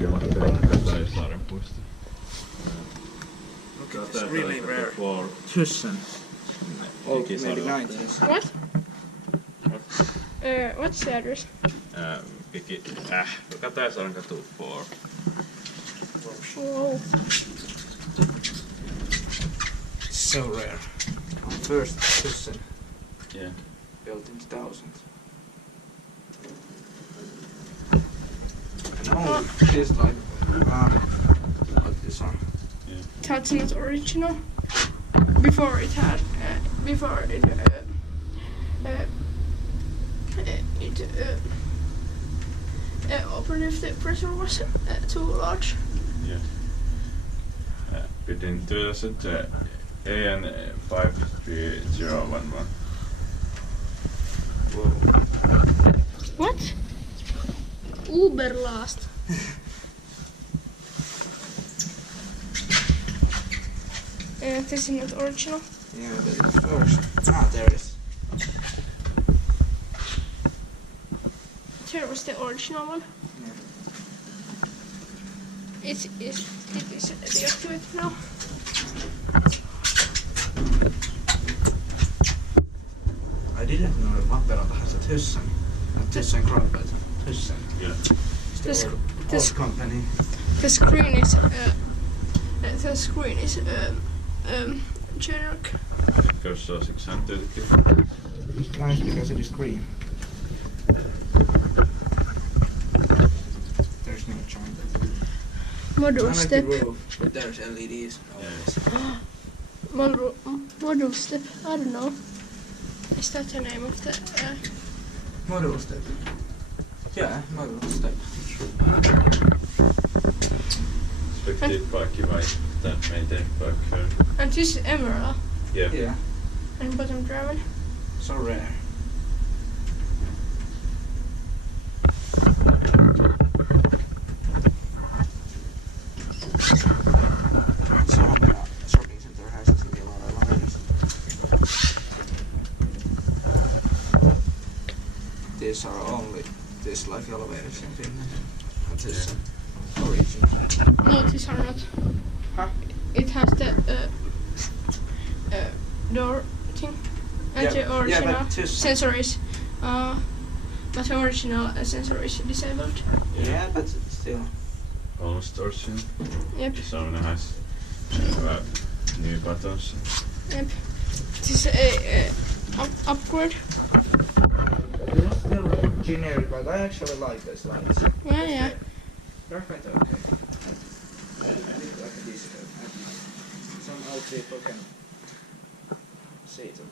Katajasaarenkatu puisto. Look at this really rare Thyssen. Maybe 90s. What? What's the address? Katajasaarenkatu 4. Whoa. So rare. First Thyssen. Yeah. Built in 2000. And all this like this one. Yeah. That's not original. Before it had, opened if the pressure was too large. Yeah. Between 2000 and 53011. Whoa. What? Uberlast. This is not original. Yeah, but it's first. There is. Here was the original one. Yeah. It is deactivated now. I didn't know that Lappeenranta has a Thyssen. Not Thyssen Crop, but Thyssen. Yeah. It's the old company. The screen is generic. It goes 600. It's nice because it is green. There's no charm. Modul step. The roof, but there's LEDs. Modul step. I don't know. Is that the name of the? Modul step. Yeah, modul step. Inspected by Kiwa that maintained by Kone. And this is emerald. Yeah. Yeah. And bottom German. So rare. Shopping center has a lot of elevators. These are only this like elevators in Finland. That's just original. No, these are not. Huh? It has the door thing and Yeah, the original but just- sensor is but the original sensor is disabled. Yeah, but still. Almost original. Yep. It's so nice. New buttons. Yep. This is a upgrade. It's still generic, but I actually like these lights. Yeah. They're quite okay. Like a decent. Some old people can see them.